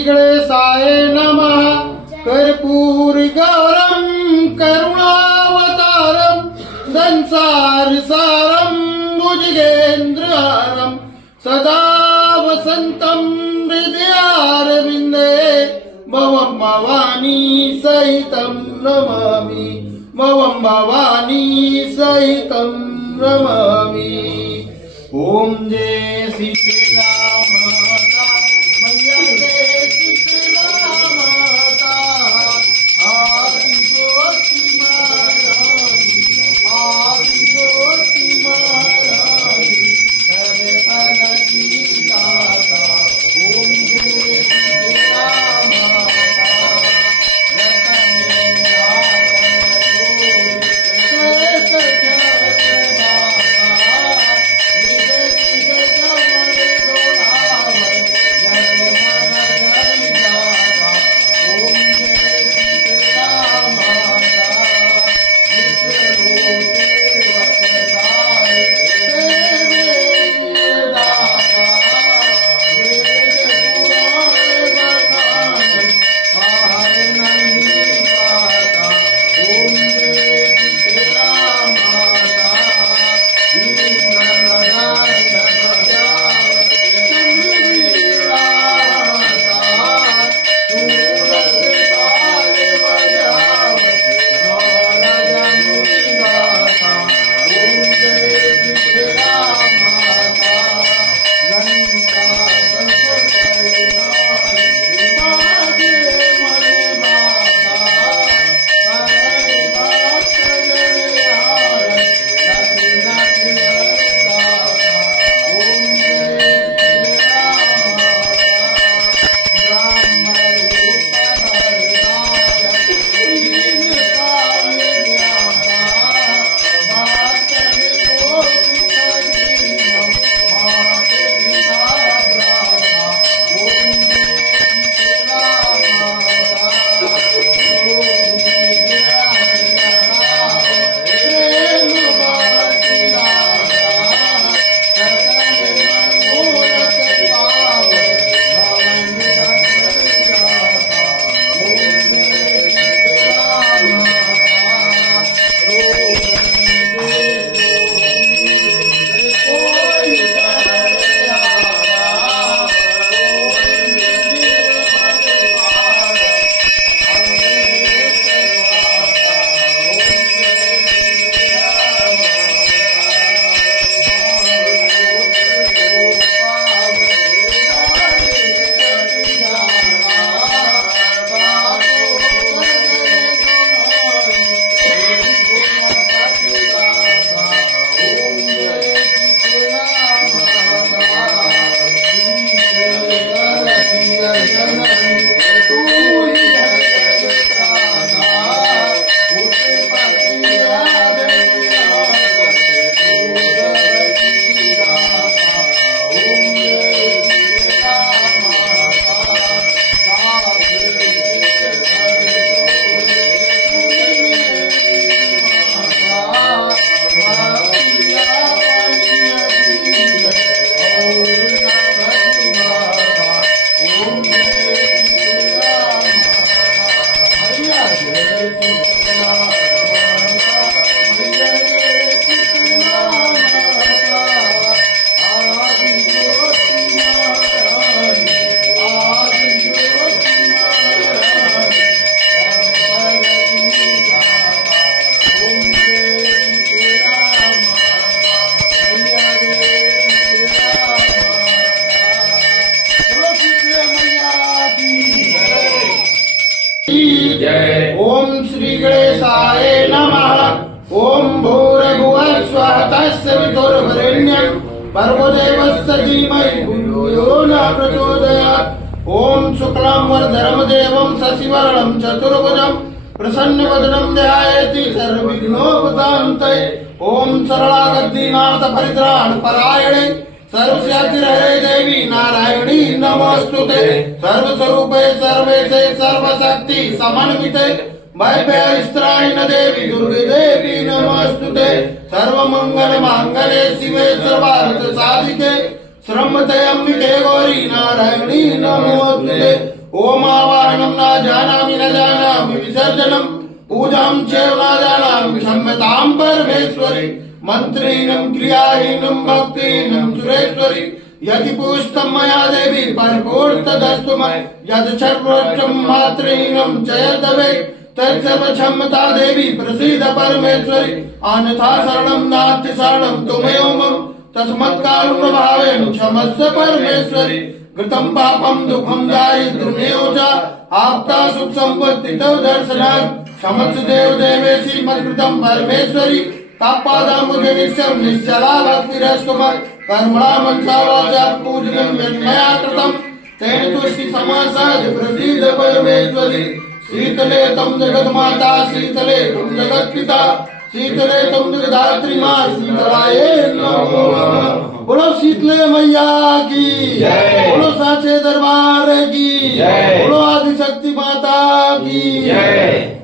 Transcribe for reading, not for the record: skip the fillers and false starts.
गणेशाय नमः। कर्पूरी गौरम करुणावतारम संसार सारम भुजगेन्द्रहारम सदा वसंतम हृदयारविंदे भवं भवानी सहितं नमामि। भवं भवानी सहितं नमामि। ओम जय शीतला माता मैया जय शीतला माता। आदि ज्योति महारानी आदि ज्योति महारानी सर्व फल की दाता। ओम जय शीतला माता रतन ओम श्री गणेशाय नमः। ओम भूर्भुवः स्वः तत्सवितुर्वरेण्यं भर्गो देवस्य धीमहि धियो न प्रचोदयात्। ओम शुक्लं वरदं देवं शशिवर्णं चतुर्भुजं प्रसन्नवदनं ध्यायेति सर्वविघ्नोपशान्तये। ओम सरलागद्दीनाथ परित्राण परायणे सर्वसिद्धिर्हरे देवी नारायणी नमोस्तुते। सर्वस्वरूपे सर्वेशे सर्वशक्ति समन्विते भयभयस्त्राय देवी दुर्गे देवी नमोस्तुते। सर्वमंगल मांगल्ये शिवे सर्वार्थ साधिके श्रमते अंबिके गौरी नारायणी नमोस्तुते। ओम आवाहनं न जानामि न जानामि विसर्जनं पूजां चैव न जानामि क्षम्यतां परमेश्वरि। मंत्रीणं क्रियाहीनं भक्तिहीनं सुरेश्वरि। यदि पूजितं मया देवी परिपूर्णतदस्तु मयि। यद् सर्वोच्चं मातृहीनं च यद्भवे तत्सर्व क्षमता देवी प्रसीद परमेश्वरि। अन्यथा शरणं नास्ति शरणं त्वमेव मम तस्मत्कारुण्यभावेन क्षमस्व परमेश्वरि। कृतं पापं दुःखं दारिद्र्यमेव च आप्ता सुख संपत्ति तव दर्शनात् क्षमस्व देव देवेशि मत्कृतं परमेश्वरि। पापादाम्बुजे निश्चलं निश्चला भक्तिरस्तु मयि। कर्मणा मनसा वाचा पूजनं यन्मया कृतं तेन तुष्टि समासाद प्रसीद परमेश्वरि। शीतले तं जगन्माता शीतले तं जगत्पिता शीतले तं जगदात्री मां शीतलाये नमो नमः। बोलो शीतले मैया की जय। बोलो साचे दरबार की जय। बोलो आदिशक्ति माता की जय।